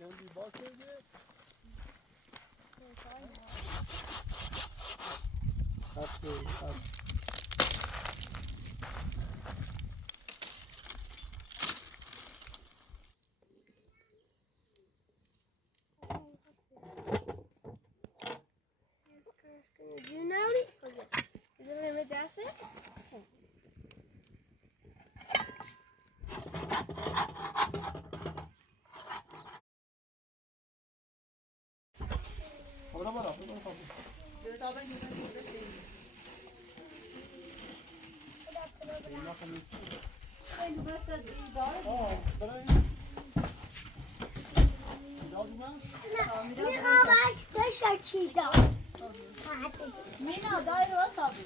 Yan bir bas öyle. At. Do you know it? Okay. You don't remember that's it? Ahora para. میخوامش داشت چیزا مینا دای رو حسابی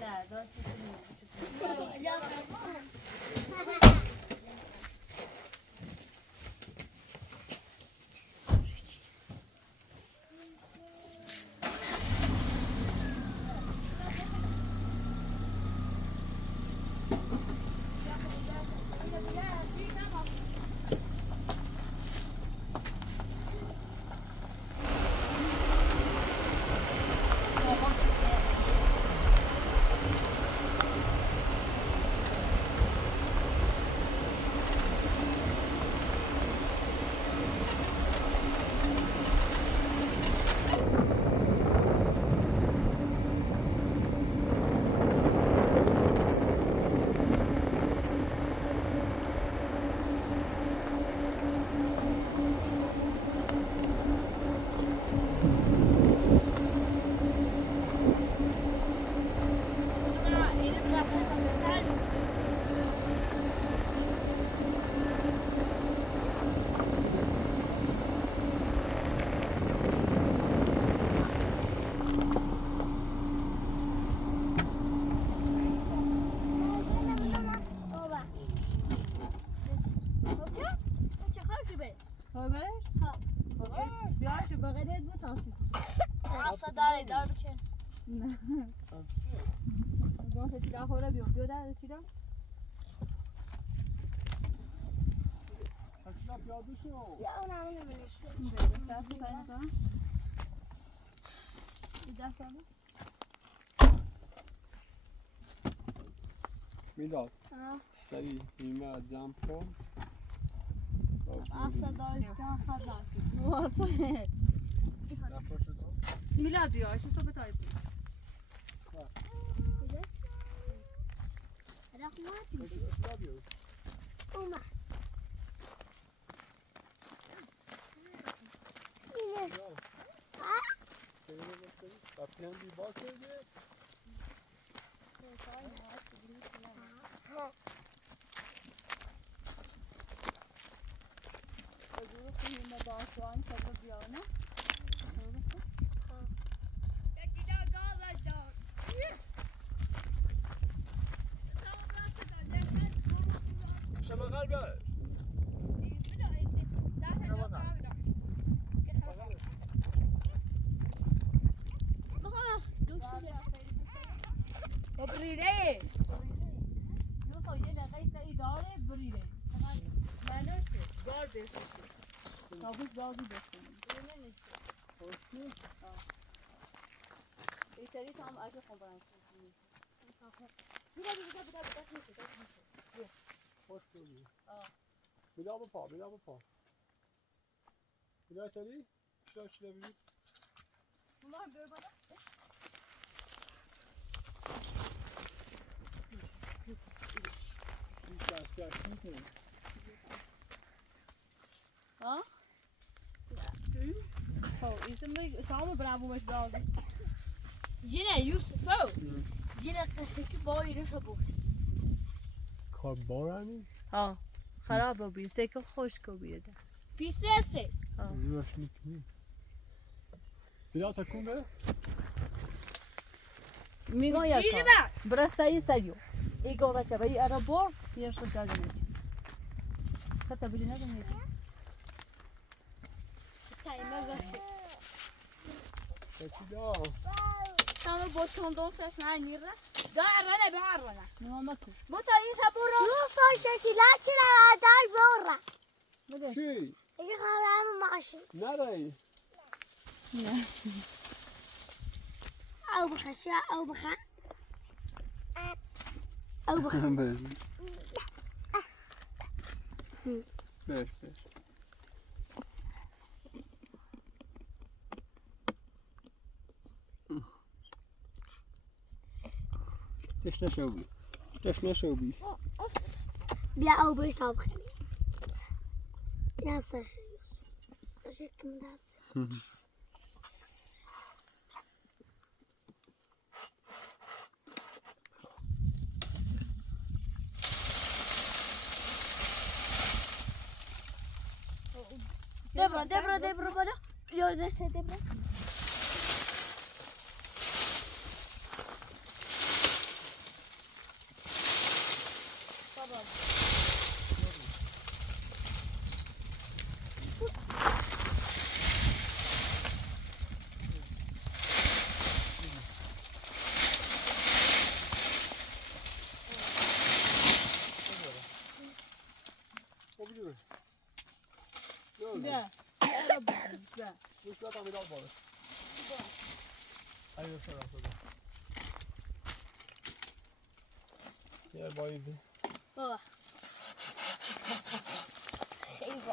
نه داستی دار بچه نه گوشه چیلا خوره بیو در چیلا Kaçına piyadı şu. یا اون همون نمیشه دست بکنی تو دست آنه Milad. سری ایمه جمع کن. اصلا داشتن خزن واسه میلاد بیا ایشون تو بتایی اومد Yan bir bas öyle. Şabakar bir. بریره یو سو یه لقیس اداره بریره منو چه گار دستی تابوز بازی دستی ایتری تو هم اگه خونبرن بیا Hoş bulduk. Bir daha bu pa. Bir daha seri. Şöyle bir. bunlar böyle bana ها؟ خب اسم تمام برامومش بازی Yine Yusuf'u. Yine قصه بایرش بود. Kar barani. ها خراب بی سکه خشک بیاد Pisese. Zıvaş nikni. Bir daha takım be. میگم یا Giri کار bak. برستایی سریو ای گودا چه بایی ارا بور یه شو کردم خطا بلی ندم سایما باشه Peki daha. تمام بوتون دو صف نگیره دا رنه به هر رنه نه مکن بو تا این شب برو روسا شکلات چی لوادای برا بده چی؟ اگه خواهم ماشین نرایی نه او بخشی او بخن او بخن بش بش تشنه شو بی بیا او بش تا بخن بیا سشی کم دست دبرو بالا یا زسته دبرو بیا بیا Pusla tam idag bara. Nej, jag kör alltså. Jag är bara i بابا خیلی با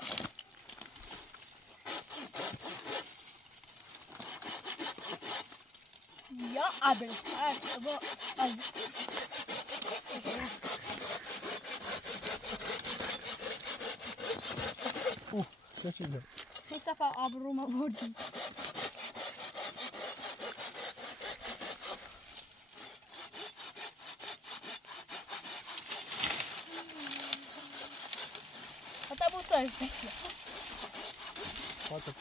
یا عبر با از Kaçırdı. bir sefer abruma vurdum. Hatta bu tarafta. Pata.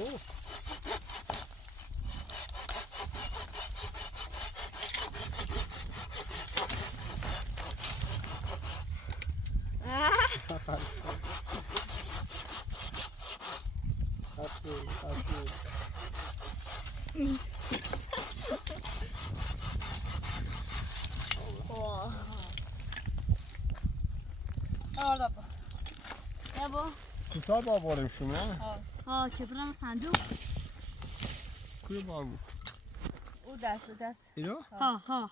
Oh. Absolut. آره با یا با کوتاه با باریم شما ها چپرم صندوق کوی با بود او دست اینا ها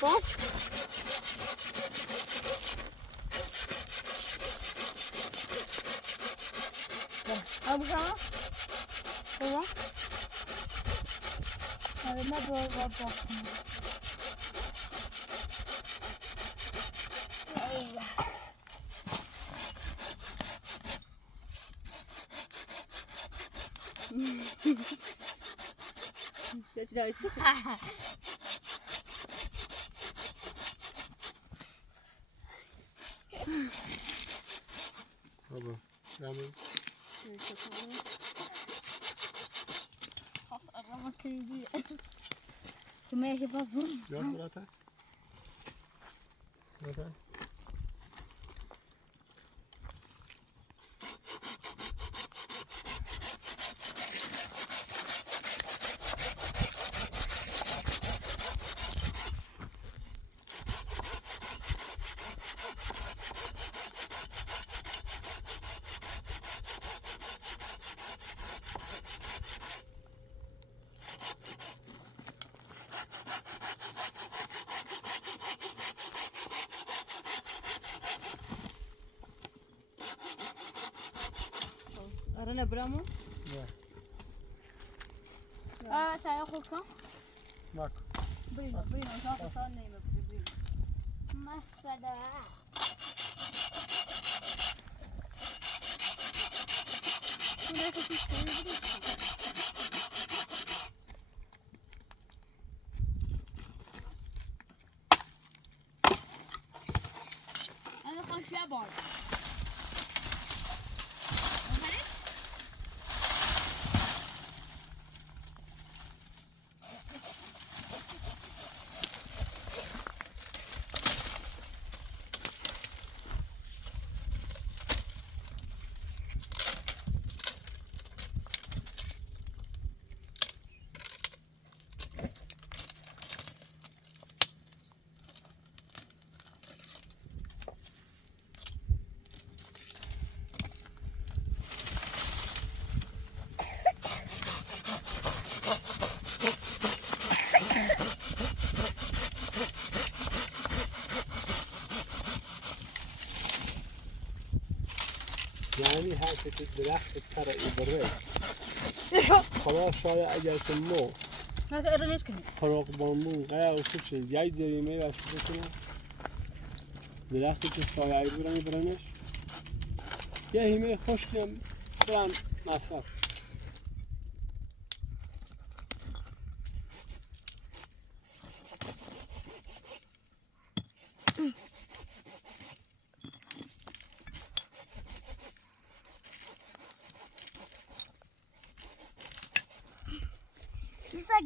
خب ابغى هو هذا ما بابا Geç dayısı. Baba. Yani خلاص قربت تيجي كما هي بفهم gör Murat'a. Murat'a. Arana bramo. تعال خوكا Bak. Brino, sen neyime brino. مسألة هناك في أنا خش يا بار یعنی هر که درخت تر ایبره خدا شاید اگر که مو نه ارنش کنی خراق بامون قیه و خوب شد یک جریمه و شده کنه درختی که سایه ایبره میبرنش یه هیمه خشکی هم برم مصرف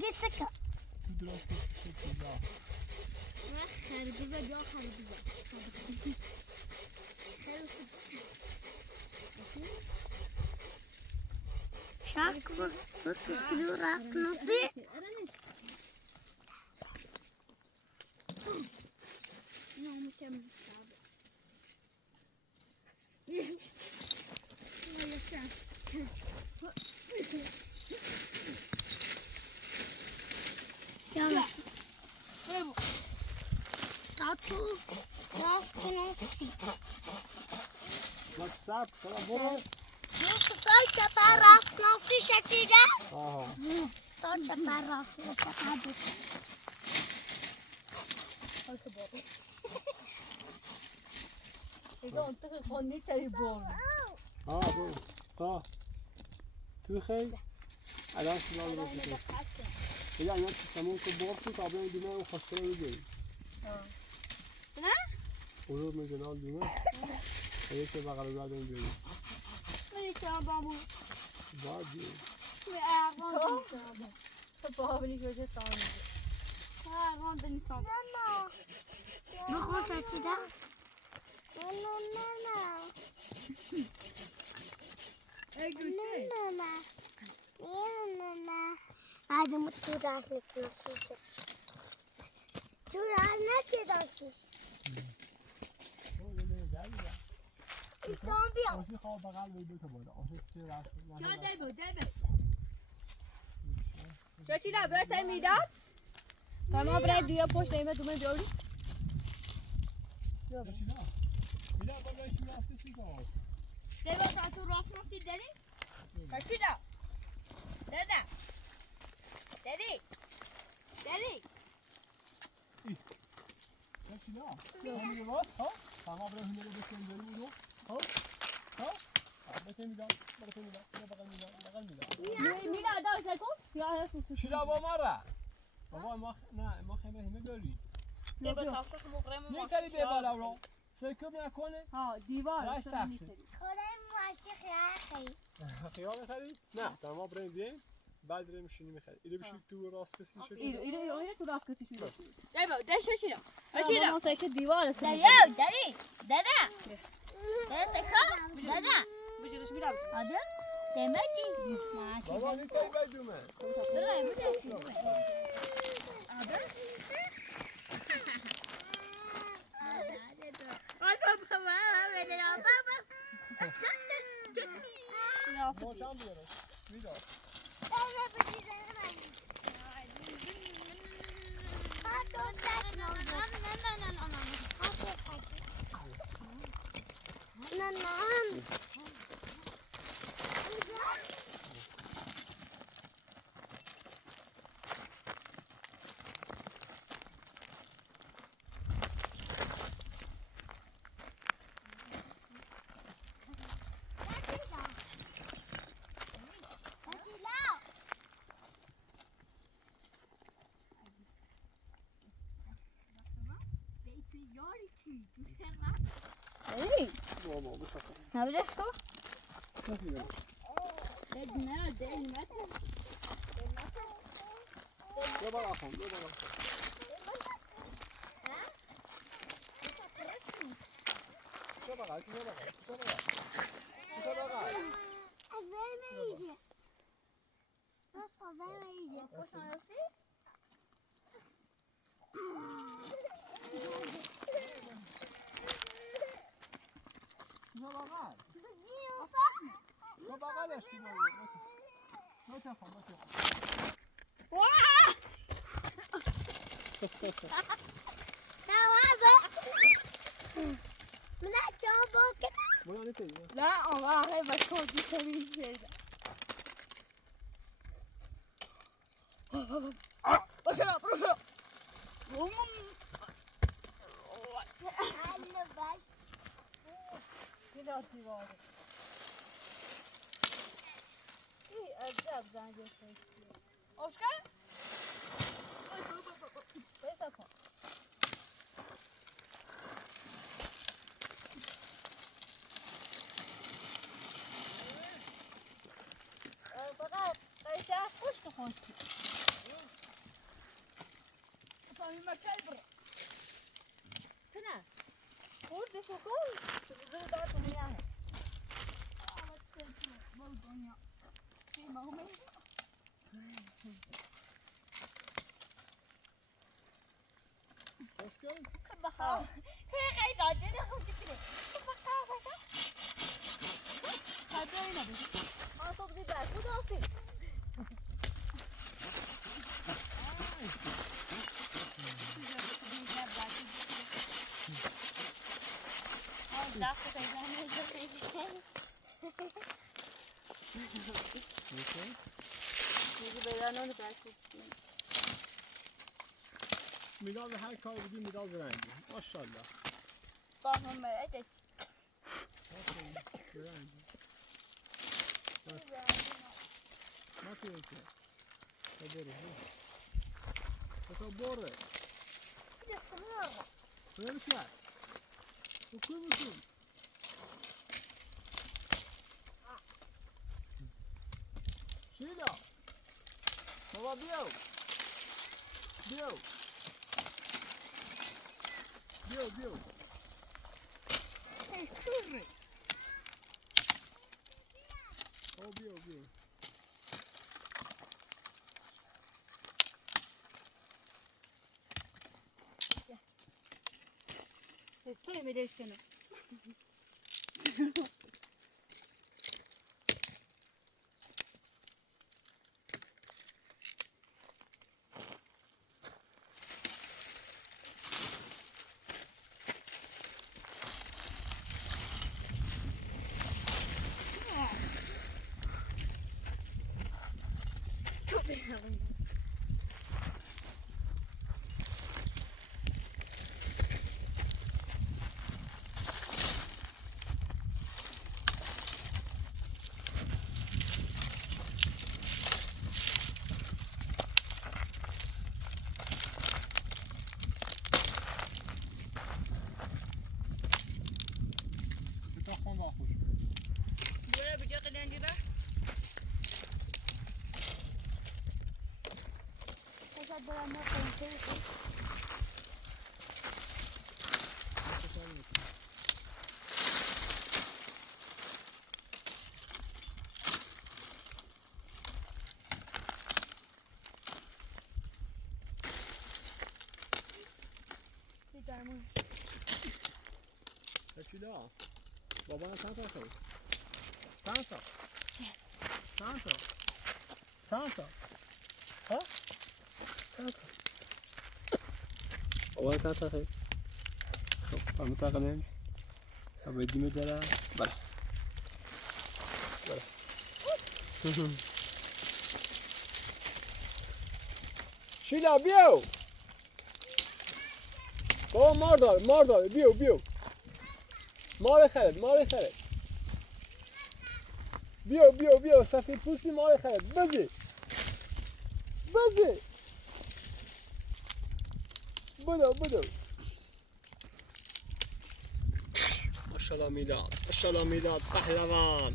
گیت که تو درست کسی خربزه یا خربزه شاک کشکلو راست کنسی نامچم Yalla. Tatu راست کنسی مصرف کنم برو سال چپر راست کنسی شکیده آها سال چپر راست کنسی ایگه انتخی خونی تایی بول برو تا تو خیلی الان سلام رو بکنم بگه اینا سیستمون که برسی تا بریم دونه و خواسته رو بگیریم نه؟ اونو میگنال دونه یکی بغل رو دادیم بریم یکی هم بامون باید بریم تو با بینیش بشه تاون اقوان بینی تاون بخور شکیده بعد متو دست میکنسیش تو راز نچه دانسیش ایتان بیا آسی خواه بغل رو دوتا بالا آسی چه رفت چرا دل چی نه باید تایی میداد؟ تمام برای دویا پشت ایمه دومه بیاری؟ میدم با باید تو راست کسی کار دل با تو راست نسی دلی؟ چی دا؟ دادا دلی دلی کسی نه همین راست ها تمام برای هنه رو بسیم بریم رو ها بسیم میدم بسیم میدم بغل میدم میره ادا سکن؟ یا هست شیلا با ما را بابا ما خیمه همه داریم دیبا تاسخ مقرم میتری به بالا رو سکوب نکنه ها دیوار رای سخته خورای مواشی خیلی خیال میخری؟ نه تمام بریم بیم بعد بریم شینی میخری ایره بشید تو راست کسی شد اینو تو راست کسی شده دیبا دشو چی ما سکه دیوار است دلی دادا سکا دادا بجورش میرم آده دمجی بابا میتری بجومه ما چند بیاره میدار بابا بخاطر نبودش کو؟ سفیده نه دل یه بار آخون یه بار آخون چه بقید چه بقید از میگه راست از میگه خوش نرسی؟ چه بقید چه بقیدش که نتخون من جا باكر برو نکنی لا آقا بس کودی سری شده باشا باشا أنا بس كده تيوار ايه عجب زنجه سيستي اوشكا بس اكو فقط قيسة خوش صامي مكاي برا هنا خود بفكر شو دارت مياه بالدنيا في مغمي خوش کن بخا هي قاعد عجله خوش كده بخا بخا هذا هنا بس ما تضغي بقى خدافي داخل زمان يجي بدانون بس میلاد هر کار بودی میلاد زرنگی ماشاءالله فاهم مرأتك زرنگی ما توی که برو بره برو بشه بکن بکن شیلا بابا بیو بیو بیو بیو او بیو بیو هستي مليش كنا بتاخم با خوش برا بجا قدان جبا أشهد أن لا إله إلا الله چیلا بابا نه چند تا خود چند تا چند تا چند تا ها چند تا بابا چند تا خود خب همه تا قلم تا بدیم داره بله بله شیلا بیو بابا مار داره بیو مار خرد بیو سفید پوستی مار خرد بزی بدو ماشاءالله میلاد پهلوان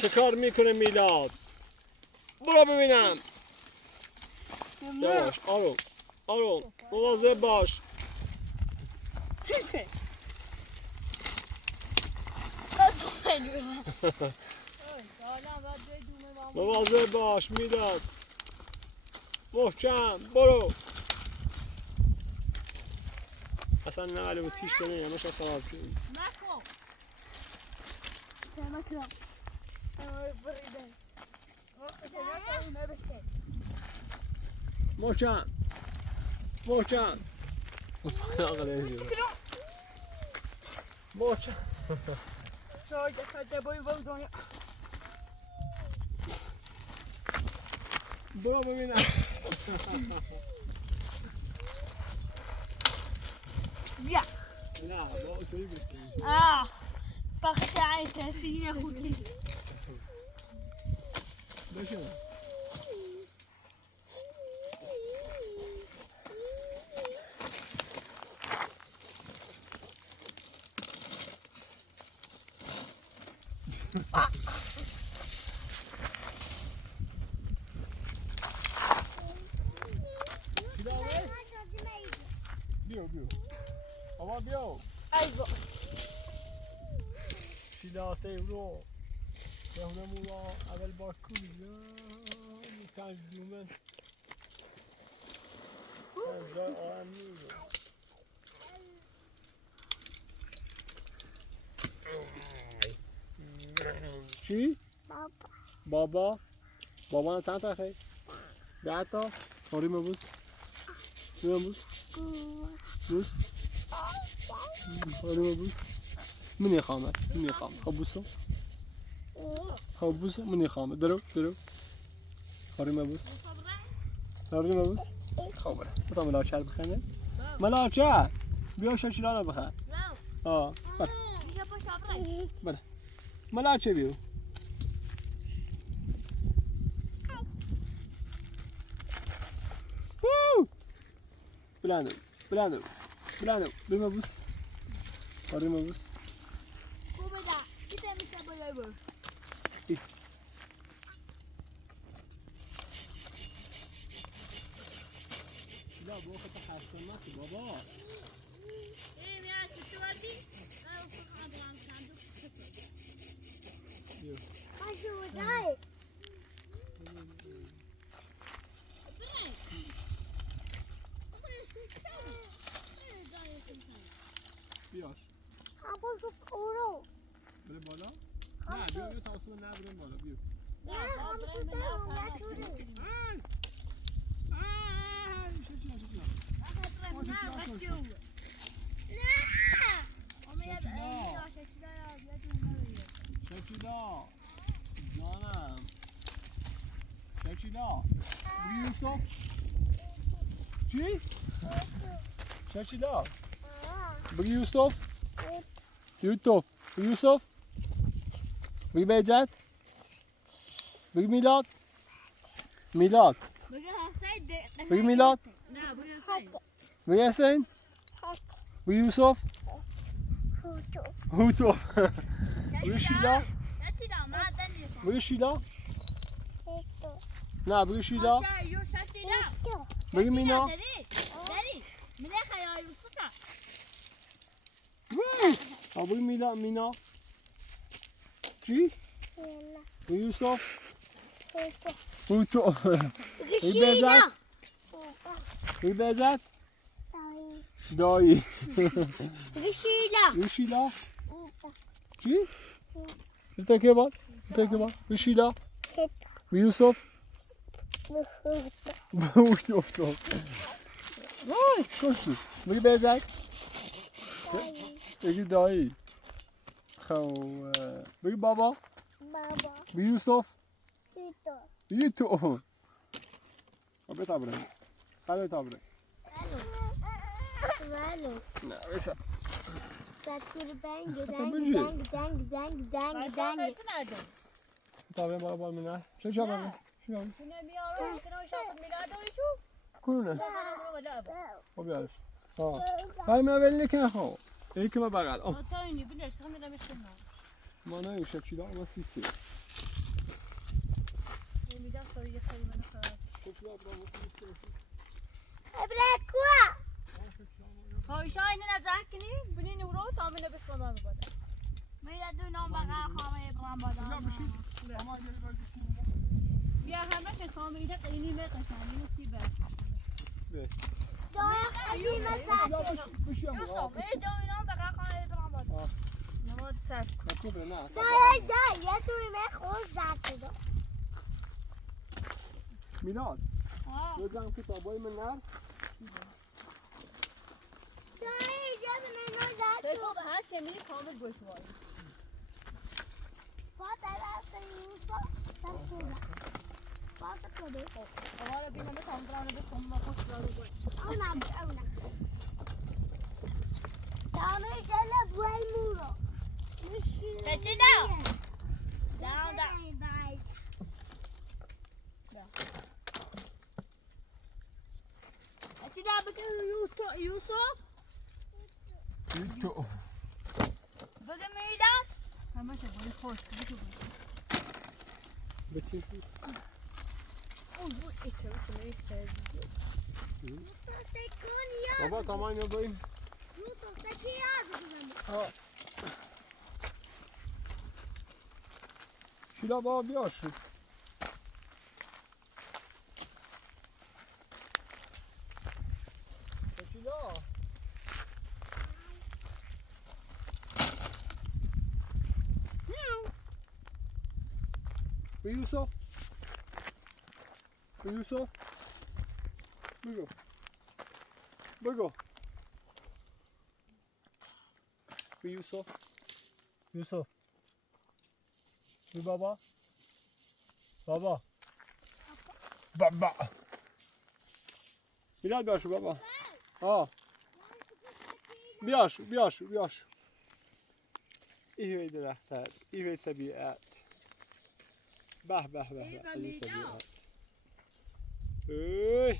چه کار میکنه میلاد برو ببینم یواش آروم مواظب باش مواظب باش میلاد محکم برو اصلا نماله تیش کنه یا مشا خراب کنی ماكو سمكة بريدة محکم آقا موچه شاید خدا بای دنیا برو ببینم بیا نه با اوتوی بیستیم بخش عیسه سینه خودی باشه بیا بابا بیا ایوه شیلا سیورو یهودمون را اول بار کولی میکنج دومن جای آرام نیست چی؟ بابا بابا چند تا خیلی؟ 10 تا؟ آری مبوس؟ مبوس؟ بوس؟ آری مبوس؟ منی خامه خب بوسو؟ خب بوسو منی خامه درو آری مبوس؟ آری مبوس؟ خب بره بتا ملاچه رو بخنه؟ ملاچه! بیا شاشیرا رو بخن بره ملاچه بیو بلندو بی مبوس آری مبوس لا بو خطا حاسه ماكي بابا بیاش بره بالا نه بیا تاسو نه بریم بالا بیا شکیلا جانم شکیلا بگی یوسف چی؟ شکیلا بگی یوسف بگی یوسف بگی بهجت بگی میلاد بگی میلاد بگی حسین بگی یوسف هوتو بگی شیلا بگی شیلا نه بگی شیلا بگی مینا بگی مینا چی؟ بگی یوسف هوتو بگی بهزت بگی بهزت دایی بگی شیلا چی؟ تکه بار بگی شیلا بگی یوسف هوتو وای کشتی بگی بهزت بگی دایی خب بگی بابا بگی یوسف بگی تو بتابره خاله تابره نه بسا تابره بابا منه شو شو کنونه خب یادش های من ولی که نخواه یکی ما بغل ما نه یوشک چیده اما سیتی خواهشای نزد کنی بینی نورو تا منو بسپارم بوده میاد دو نام بقیه خامه ابراهیم بادم بیا همه که خامه ایده قینی میقشنی نصیبه یوسف میاد دو نام بقیه خامه ابراهیم بادم نماد سر میلاد بزنم کتابای من نر بگو به هر چه میری کامل گوشواری آقا رو بینم به کامل به کامل خوش دارو باید Precisa! Down, down. Precisa bakın Yusuf. Bakın Meydan. Ama şey böyle hoş. بچین O bu ete bütün sevdi. بابا کامان یا بریم شیلا بابا بیار شد شیلا به یوسف به یوسف بگو بگو به یوسف یوسف به بابا بابا بابا بیار بیارشو بابا آه بیارشو ایوه درختر ایوه طبیعت به به به به از این طبیعت ای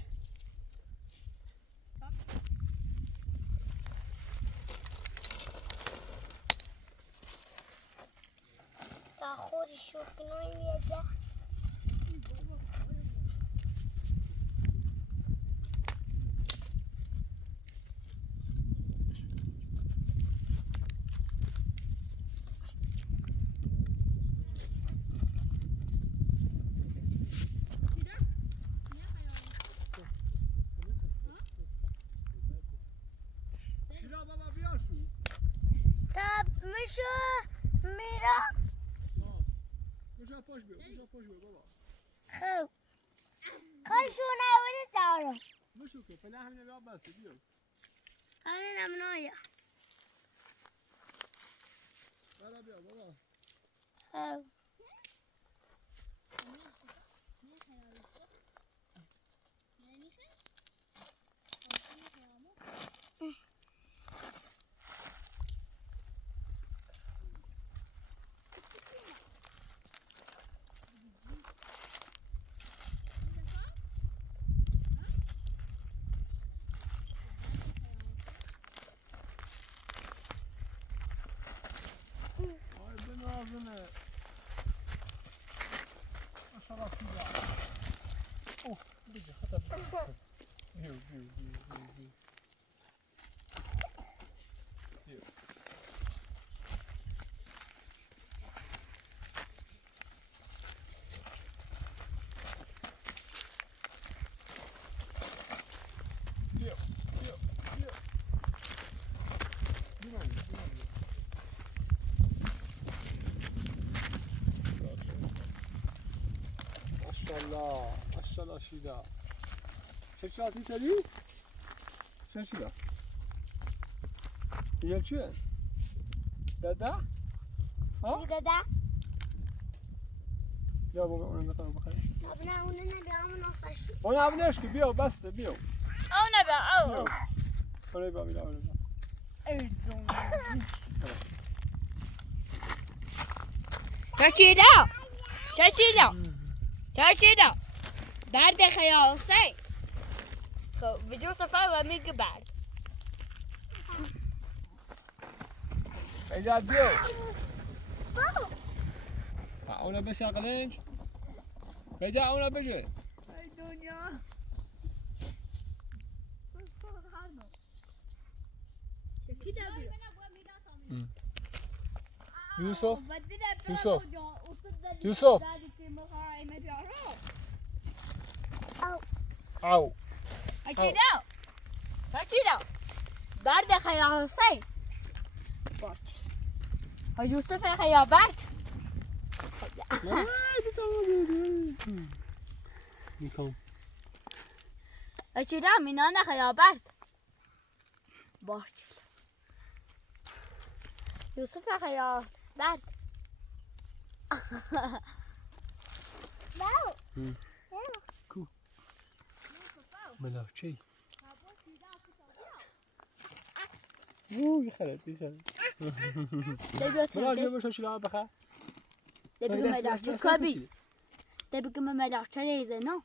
تا خودش رو کنوی میده شیلا بابا بیارشو تا میشو میرم بشا پاش بیار بابا خب کارشو نبوده دارم بشو که پناه همینه بیا بسه بیار کاری نمنایا برا بیا بابا خب آی بنازنه ماشاءالله شیلا اوه بگه خطر بیو ماشاءالله شیلا شاتی تری؟ شیلا دیگه چیه؟ داده؟ ها؟ داده یا بابا اونو میخوام بخریم نه اونه نبیام ناسشو اون اونش که بیا بسته بیا Oh ne be oh. اونو بیا بیا Shachida. Berde khayal say. خب به یوسف و میگه بعد ایجاد بیو اونو بساقلنج بجا اونو بجو ای دنیا بس خود هرنو شکی دبیو یوسف یوسف یوسف او Shachida. Berde khayal say. ها یوسف خیابت میکنم چرا مینا خیابت باش یوسف خیا بعد کو ملاچی يخرب ملاچی باشه شلون بخه ده بگم ملاچی کبی ده بگم ملاچی ریزه نه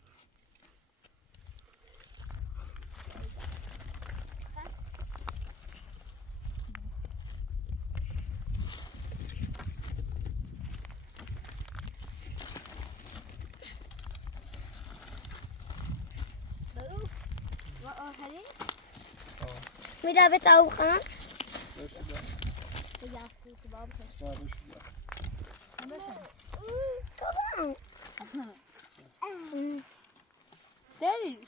میره به تو خان داری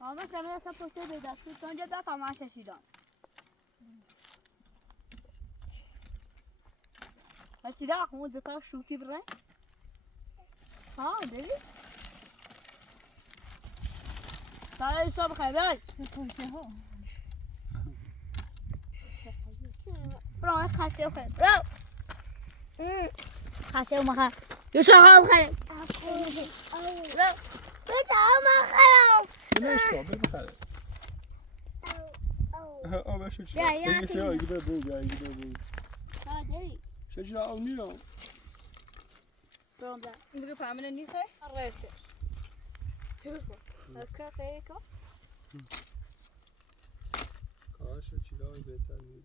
آمه کمی اصلا پشته بیدستی تو اونجا بیا تا من چشیدم هرچی دا خمود دوتا شوکی بره ها داری سارا ایسا بخیر بیای برای خسیه بخیر برو خسیه بخیر یوسف بخیر برو بتاو ما خراب ليش كم بخير اه باشه چی یه سری دیگه بگو ها داری چجوری اونیو برو ده این بگه فهمیده نیخه ریختش یوسف کاسه ایکا کاش چیزای بهتر می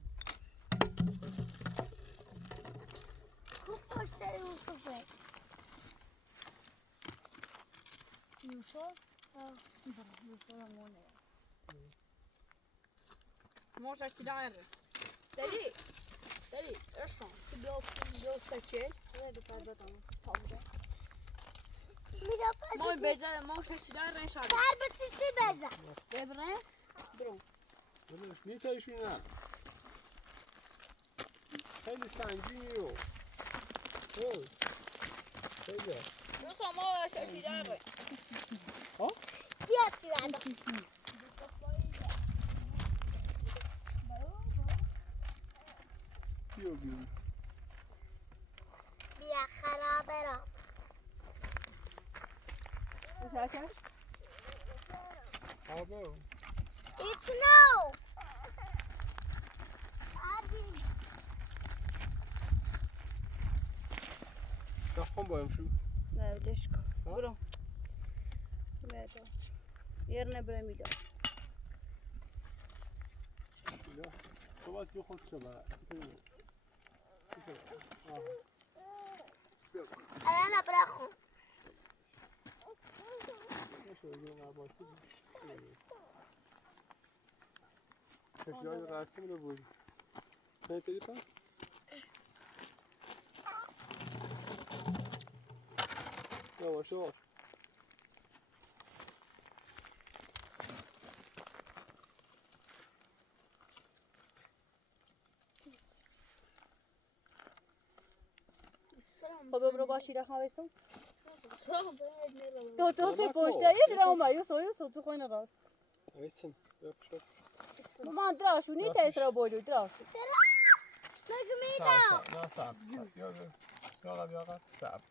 خوب پشت یوسفه یوسف یوسف مونه موشه چی داره داری اشون تو بیو سکل میره ما بزن موشه چی داره شده پر به سیسی بزن ببره ولش میتایشون نه خیلی سنگینی رو خیلی یوسف موشه چی داره بیا چی بیو بیا خرابه را آبا It's no دخون بایم شو نه ولش کن برو yerine bre میده تو باید یه خود شبه الان برخون شکلهای قرصی رو بودی خیلی تایی تا؟ یواش یواش خب برو باشی رخ نوستم تو سه پشته ای درام یوسف تو خوین راست ایتن بپشت من دراشو نیت اسرا بوجو دراش مگه میدم نه سب یا سب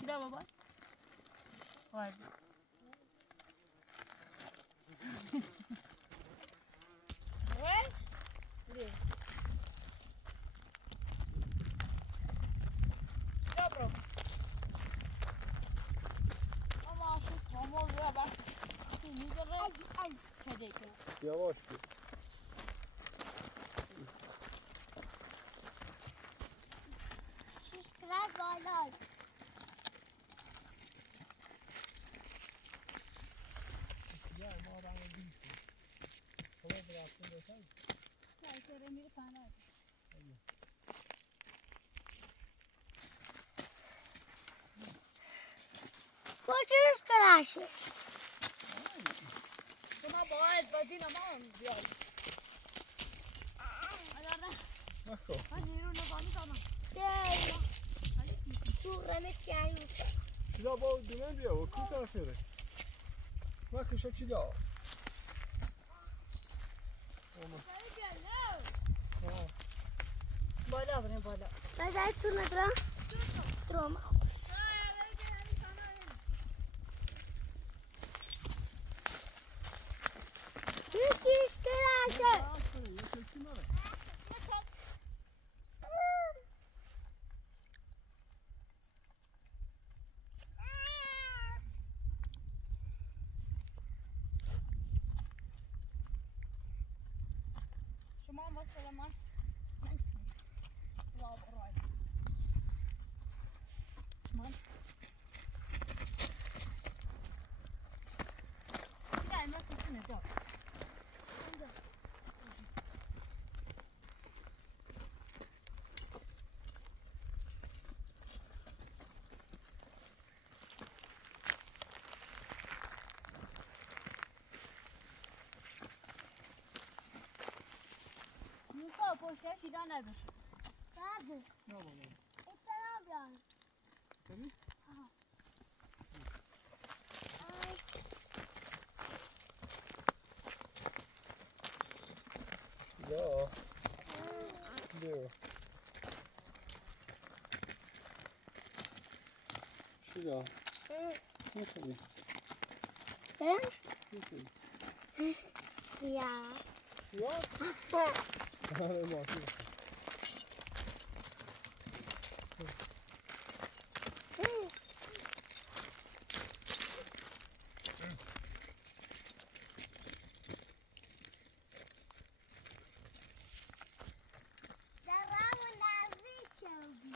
چیدا بابا وای یواش شیش کلاس بالا کجاش کلاشه شما باید بدین ما بیای بیا و کی طرفیه ما که شب چی دا بالا بریم بالا بذار تو ندارم درام چیش کراشه شما مثلا من پشتش ایده نبشه برده نه بابا اتنام بیان ببین یا بیا شیدا چی خیلی سن چی خیلی یا یا آره ماشین درامون نزدیک شدی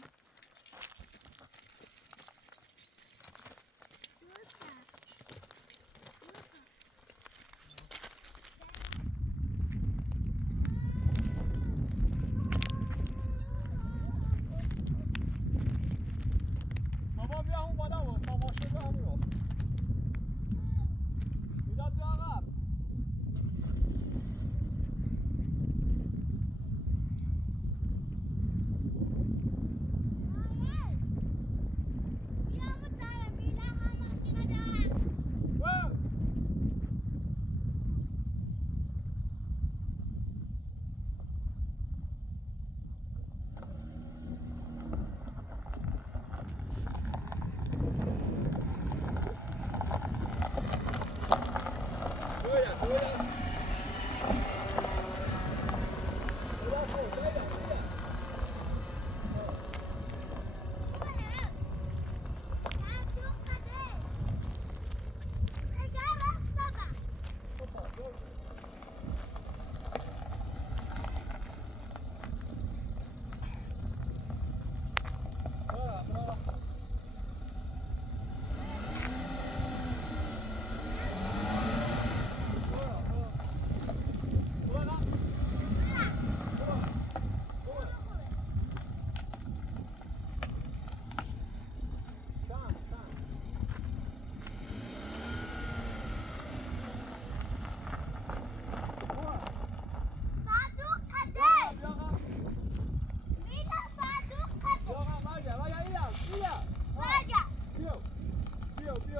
بابا بیا اون بالا و ساماشه بیا همون میلاد بیا عقب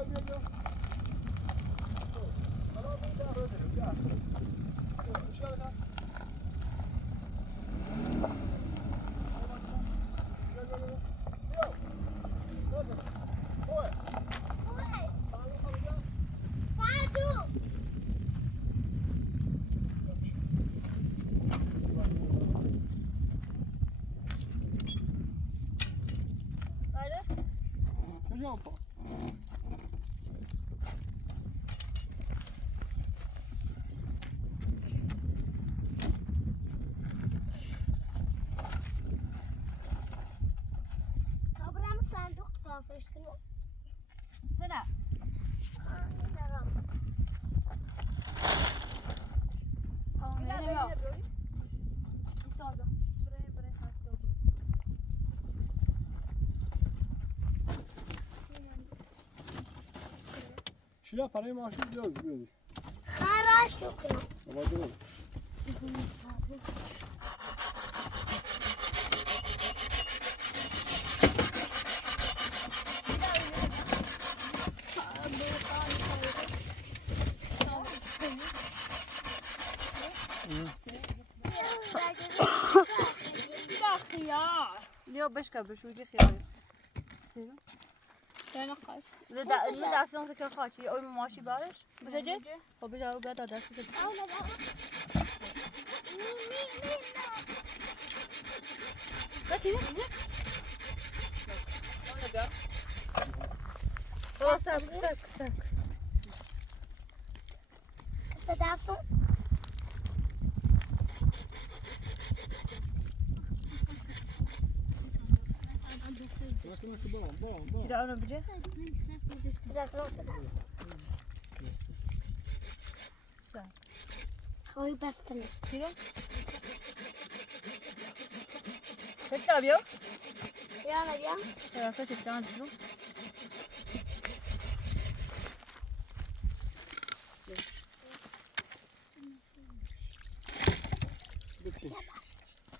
کجا برم صندوق پاسش کنم چرا؟ شیلا برای ماشین بیاز خراش کنم بابا درو خيار اليوم بشكل بشوية خيار انا خاش لا دستان که خاطی اوی ماشی بارش بجاجه خب بجاو بعد دست که بکی سک صداستون چرا اونو بجه خوی بستنی چرا چطور بیو یا نبیا راستا چطور شو بچین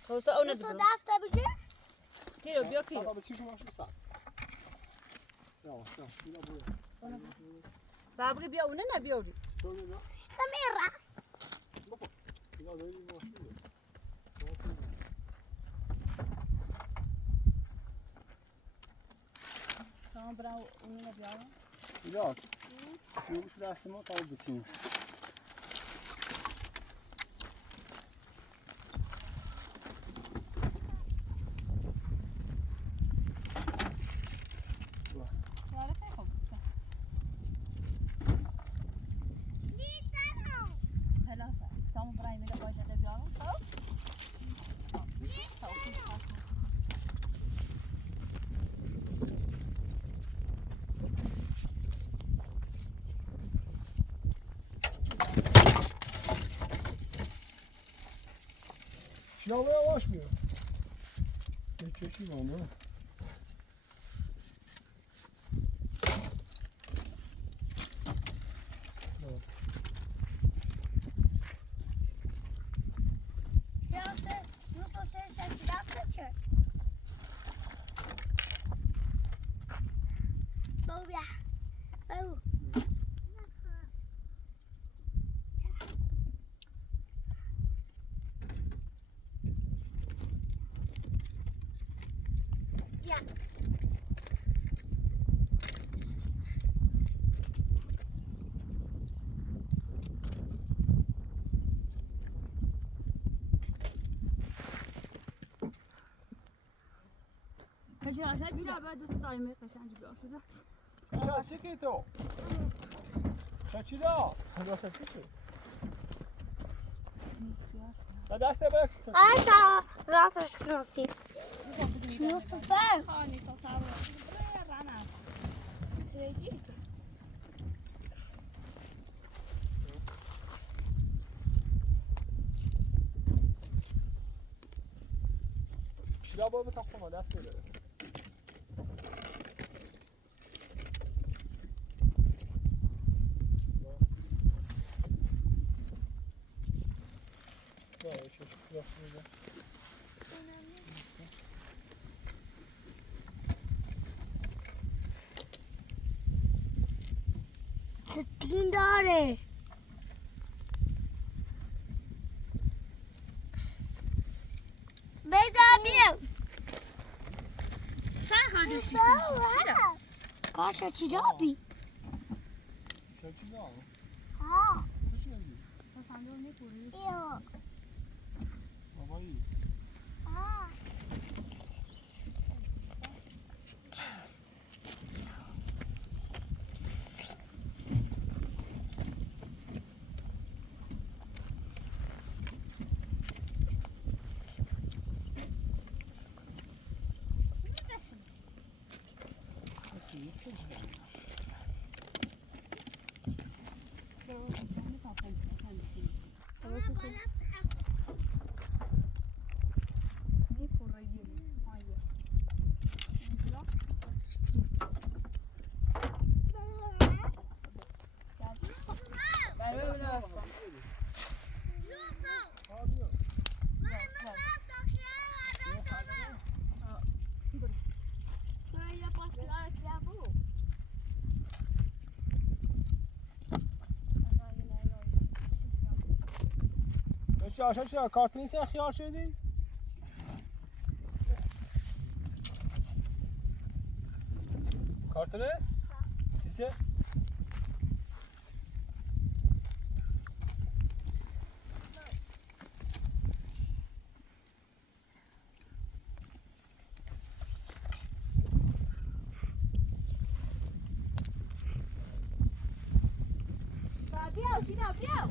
خلاص اونو تو دبر دست بجه کیلو بیا کیلو ساقا بچین شما شو ساق یا بیا صبری بیا اونه نبیاری تو بیا سمیرا بابا یا داری ماشین تمام برای اونه نبیارم یا یوش دست ما تا بچینیم Şuraya yavaşmıyor. Geçeşim onu. Şansı Yusuf sen şarkıdan kaçır. Bau ya. Bau. Ya. چرا بعد از تایم قشنگی بیار شده چه که تو؟ چی دا؟ راست چی شد؟ دست بک. Ayta راستش کناسی. Yusuf خانی تا سوار رانم چیزی پیشلا با بتاخم دست بده. ستین داره. بدابیم. sen hadi şu کاش چی دابی؟ چی دا؟ ها. sen de ne koruyorsun ایو. بابایی. ها. چرا کارتونی سه خیار شدی؟ کارتونه؟ سیسه؟ بیا سینا بیا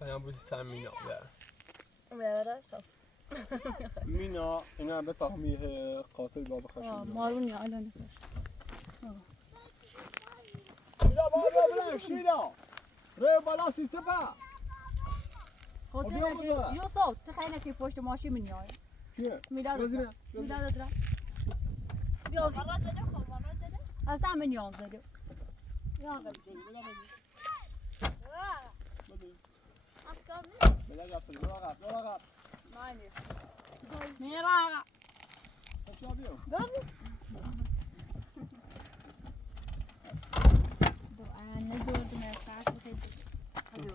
من بوسی سر مینا بیا مینا اینا به تحمیه قاتل باب خشم مارون یا الان شیلا بابا شیلا ره بالا سیسه با خاطر یوسف تخیل که پشت ماشین میاد کیه؟ میلاد روزینه میلاد درا بیا مرات زده خب مرات زده اصلا من یان زده یا قبل اسکار بلا رفت دو عقب مانی میرا کجا بیو گازی دو انا دورد مرکز خیلی هلو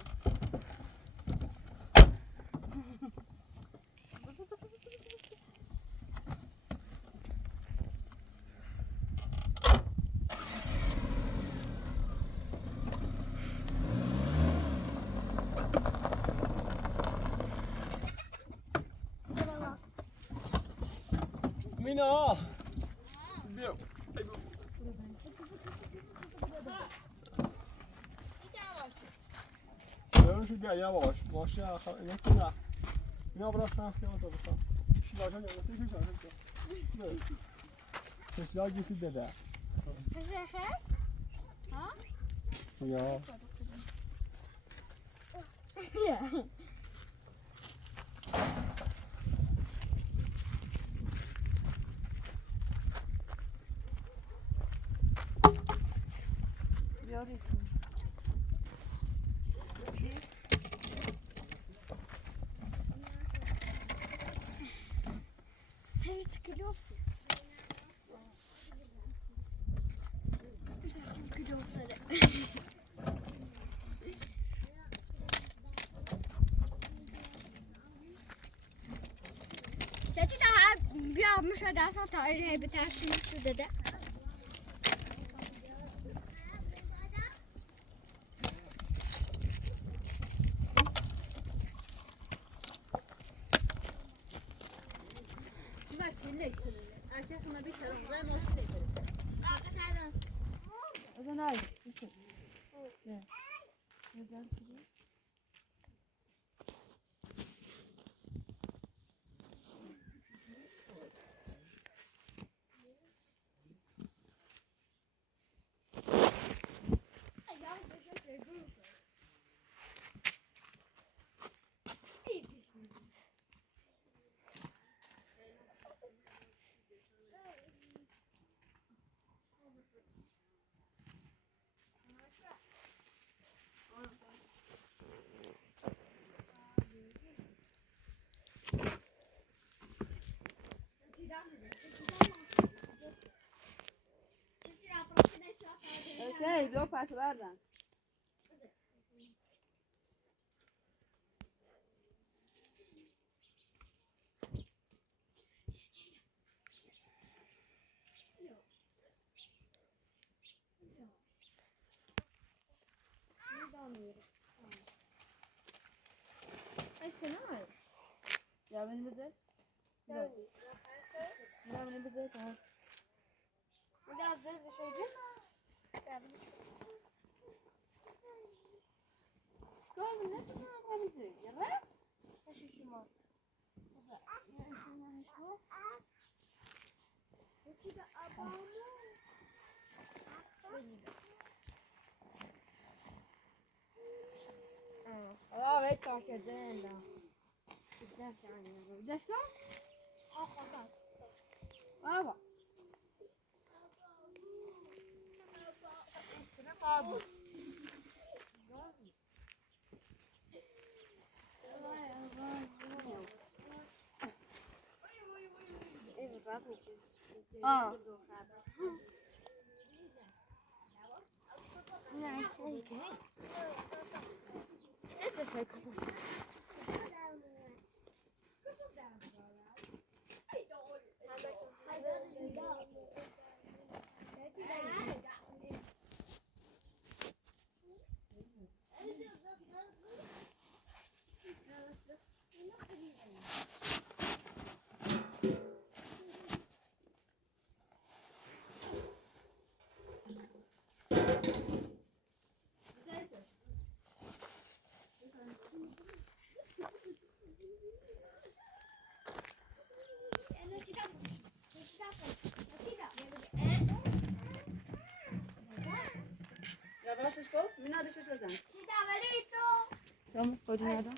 مینا بیو شو بیا یواش باشه آخه اینا کجا اینا برا سمت تو بخوام شیلا جان شیلا گیسی داده یا یاری Seis kilo. Seti daha bir almış ödersen tarihe bir tersini şu dedi. Sei, deu passo lá, Dan. Acho que não é. Já vem dizer? Já vem dizer, tá? Biraz da dışarı. Kızım ne kadar temizlik? Evet. Teşekkür ederim. اه vet kanske den då. Det kan jag. Det ska? Ja, va. نه چه که چه یا راستش گفت مینا داشت چه زن چی داری تو؟ تمام خودی ندارم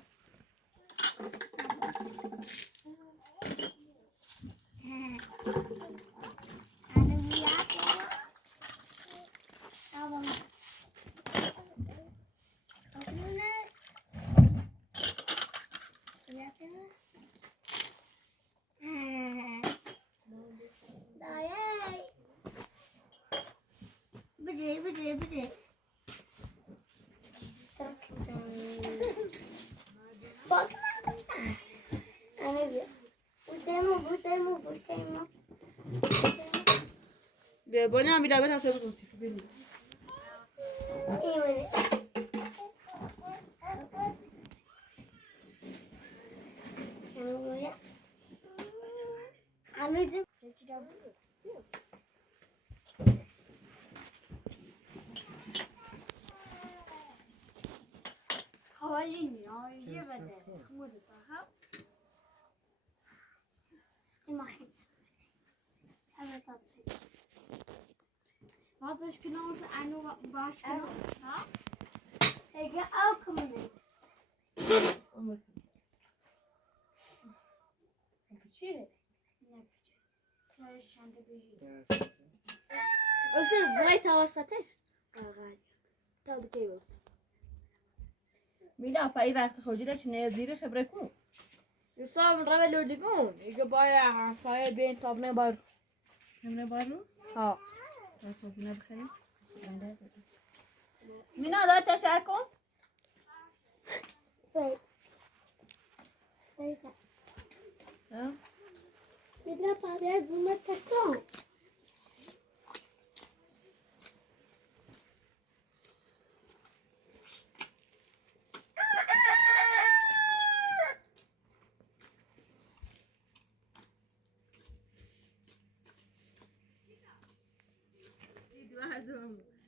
بده bak ana bir bu به بالا هم بیدابه تصویر توصیفی ببینید iyi böyle böyle anladım حالین یا یه بده خمود بخواب این مخیط همه تطبیق واتش کنوز انو باش کنو ها اگه او کمونه چیه؟ نه سرش شنده بگیر اکسر برای توسطش آقا تا بچه بود میلا پای رخت خودی را چنه زیر خبره کو یسام روی لردگون ایگه باید همسایه بین تابنه بار همه بارو ها راستو بینا بخریم مینا دار تشکر کن میلا پاده زومه تکن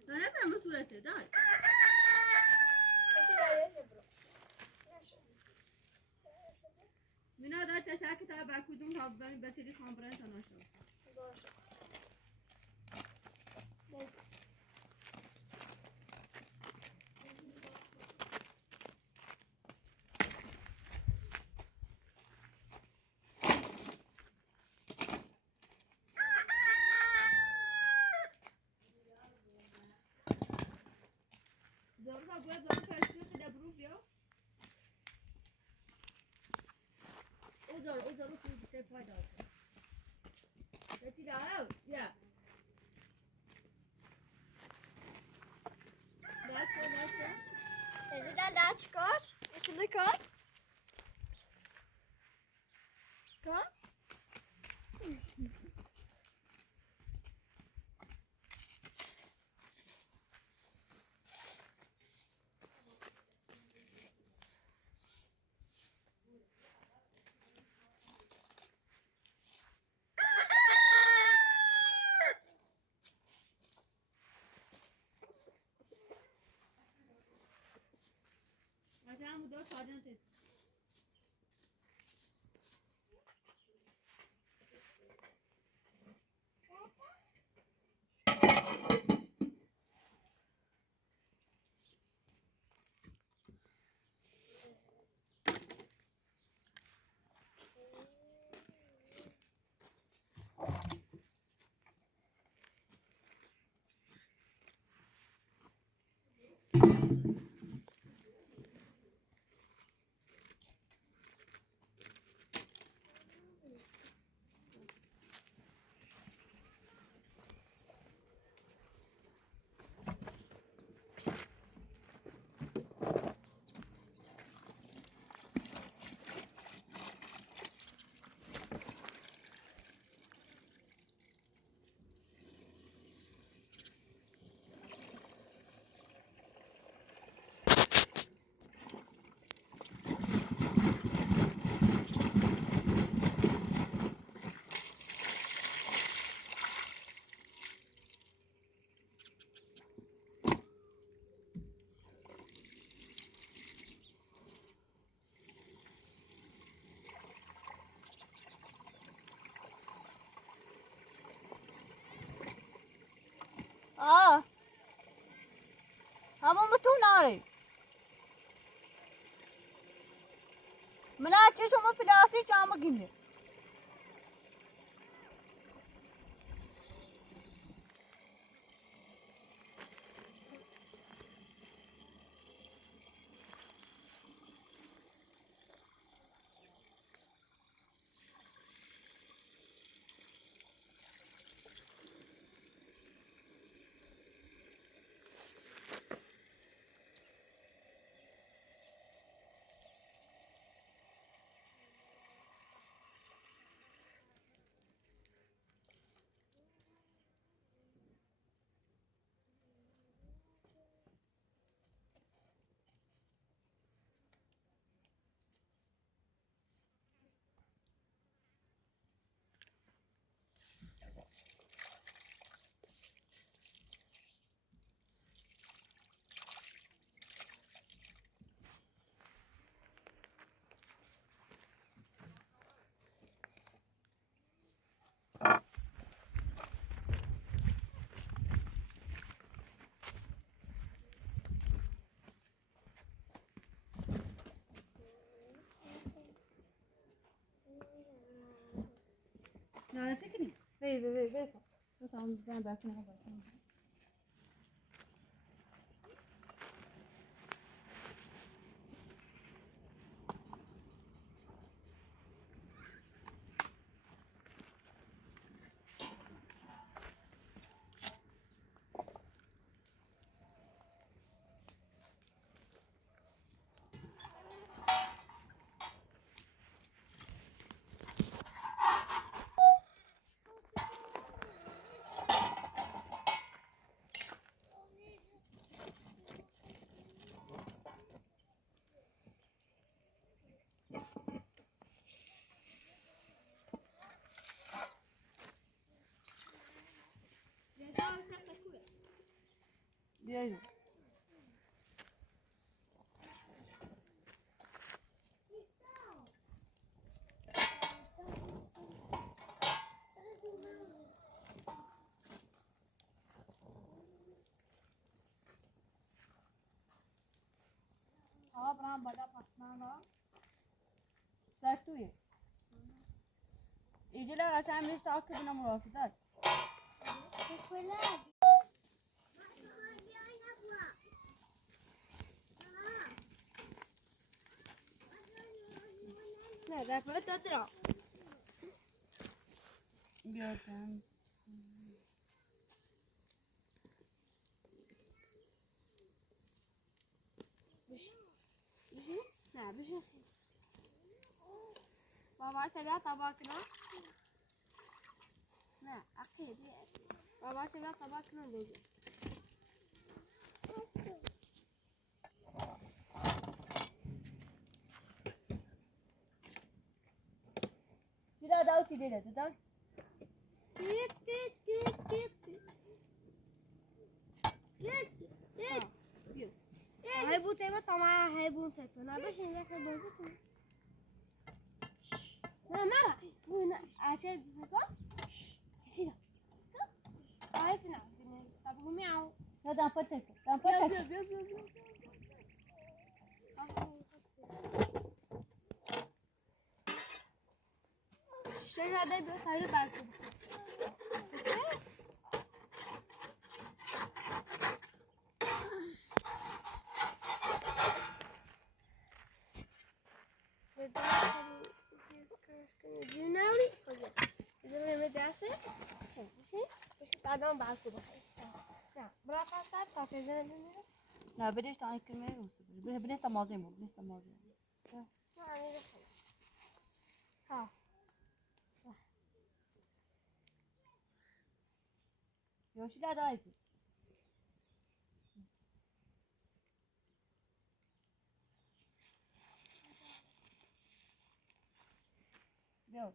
نه هم صورته دار مینا دار تشکر تا با کدوم تا بسیاری خامبران تا ناشد زارها باید زار کشتی که دبرو بیا او زار رو که پای دار چی دارو بیا دست Teyzeden daha çıkar. İçinde kal. Kal. هم دار ساجن ست همون بتون آره مناسب شما پلاسی چامو گینه نه تکنی وی تو تام بزن باکنه باکنه بیایید برام بڑا پسمانا سرتویه ایجلا قشنگ میشه تا که بنا مراسدت نه در فقط دادرم بیادم بشی نه بشی بابا تبع طباقنا نه أخي بابا تبع طباقنا بيجي چرا داوتی دیده داد كيت كيت كيت كيت كيت كيت هاي بو تبع طمع هاي بو تتنا بشي لك بوزك لا مرة بو عشان تسكت شيلا هاي سنا طب هو مياو لا دام فتك بيو بيو بيو بيو الشجرة هذا بيوت على بعض بس جناوري إذا ما مدرسة ماشي مش تعلم بعد كده نعم برافو صار تعرف نه بديش تعال كلمة وصل بنستا مازين بو بنستا مازين ها يوشي لا دايكي يو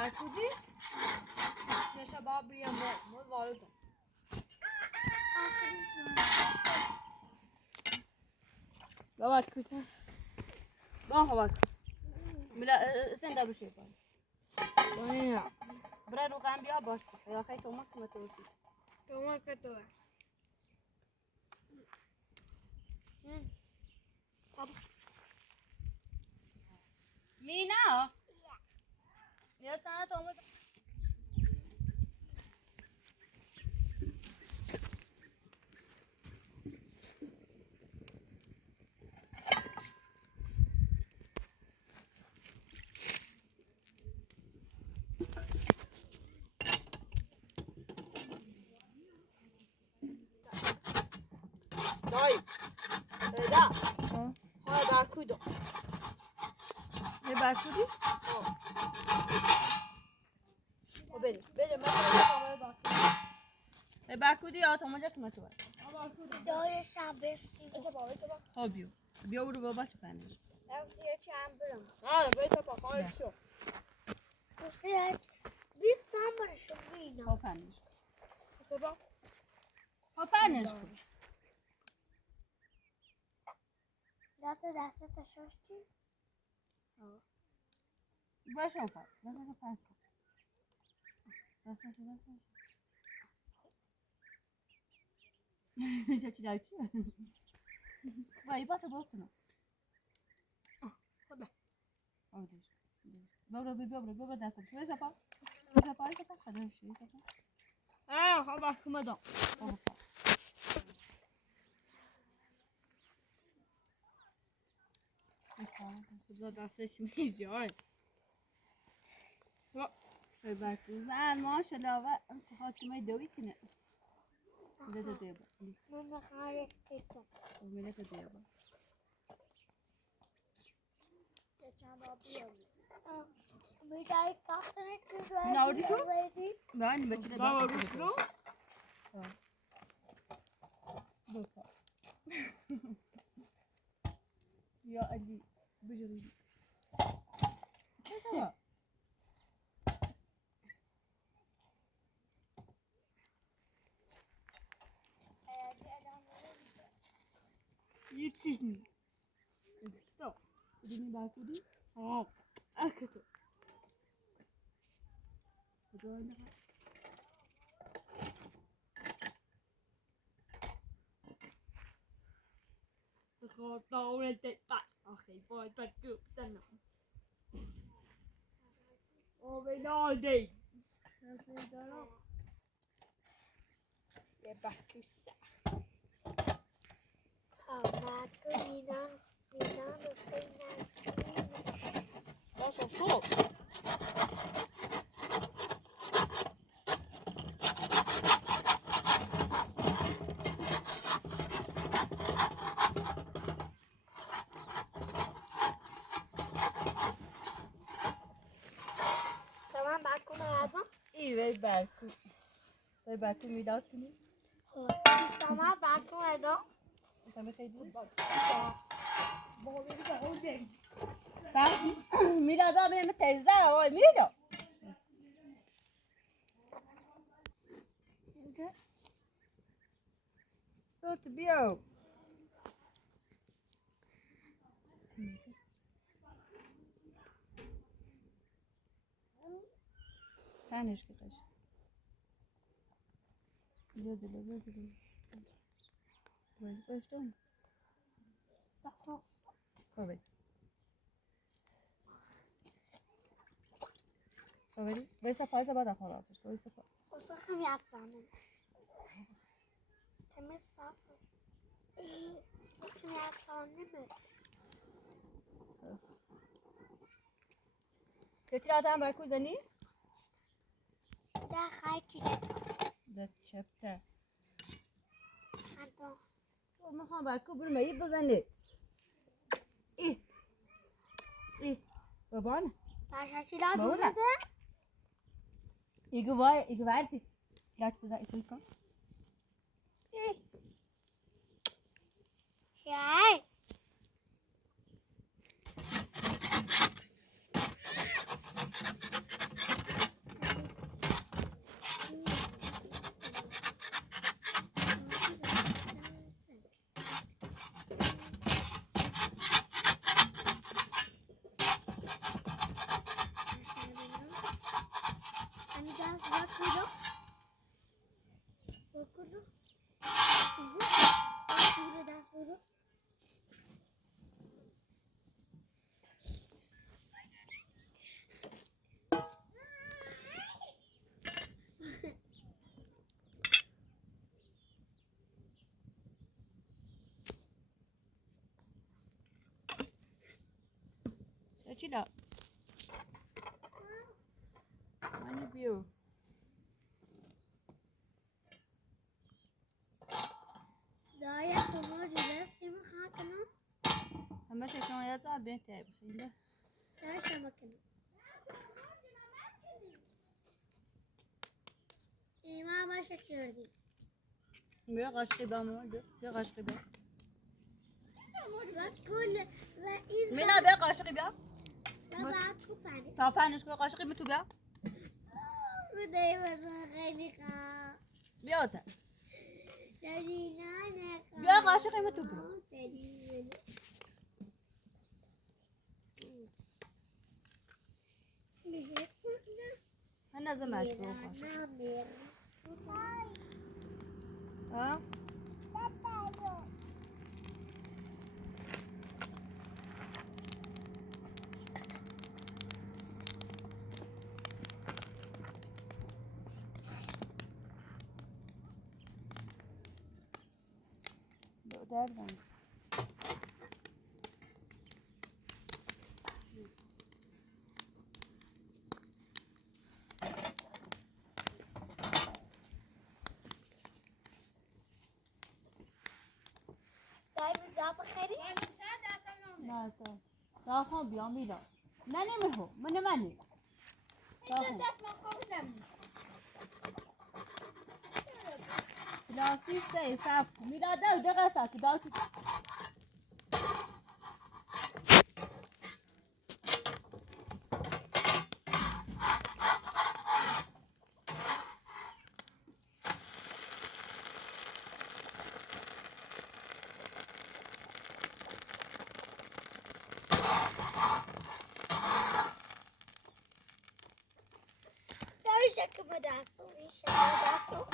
برکودی نشه با بریم مول وارد بابا کجا با خبر بلا سن دارو شی با باید برای رو قم بیا باش یا خیلی تو مکمه توسی Toma que tu é. مینا یا تا تو مت دای دا ها برکودو یه برکودی او بده من کامل برکودو برکودی یا تو مجا کمه تو Doi sabesti. ها بیا برو بابا تو پنیش Eu sei te abro. نه بیتا پا خواهد شو Você é bistamar chovina. ها پنیش سبا ها پنیش Já te desse ta shosti? باش ها پا دستشو پنج کن دستشو چی دارچی وای با تو باتنه خدا آودش بابا دستم شوی سپا سپا خدا شوی سپا ها برکومدم بابا خدا دستش میجای زن ماشاءالله و خاتمه دوی کنه ده دیبا Mama kare keko. ملک دیبا Ya chama abro. Me dai kafre que Não, deixa eu- lady. نه بچه ده بابا روش برو یا علی بجري كيف يتسجن ستوب بدني باكودي اكتو بدونها دور تتاش اخي باي تكو تنو او بنادي يبحكوسا Amato Milano sem nas crinas. باشا شو Tamam ben kullandım. اي وي باكو سوي باكو ميدات كني Tamam ben kullandım. انت متى بابا میلاد آبی متزه وای میلاد دوت بیو تنش کتاش بیادله باید باشتم خوبه خوبه وایسا پایسا بعد خلاصش وایسا پا Och så som jag sa nu. Det med saker. Som jag sa nu. کتی آدم باید کوزنی؟ Där skiter ده چپته jag. تو میخوام باید کو برو مهیب بزنی ای بابانه Varför till att Måla. du det? ایگو وارد لاک بزن ایتون کن Jag. بکن بکن برو دست برو چی داد؟ منی بیو دایا تو ما جلسیم خاطرم همه شما یاد زد بهتر بخیله داش مکنم ایما باشه چردی بیا قاشقی دامون بیا قاشقی بیا و کل و این مینا بیا قاشقی بیا و بعد کوپنی تا پنج بیا قاشقی می تو بیا خدای من خیلی خواه بیا تا داری نه بیا قاشقی می تو بیا من نزم مشک برو قاشق ها دردم داری زاب خیلی؟ نه تا خون بیا میلا نه نمیهو من منی کلاسی سه سب میلا دو دقیقه ساعتی داوتی داری شکل با دستو شکل با دستو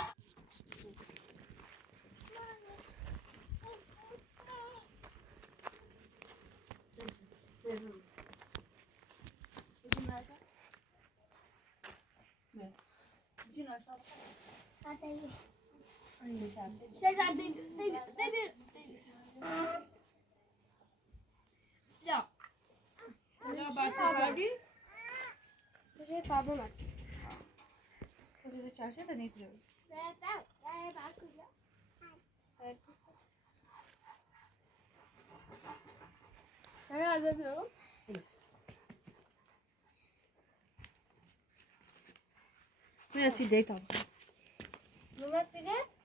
میلا چی دیتا نومد چیه؟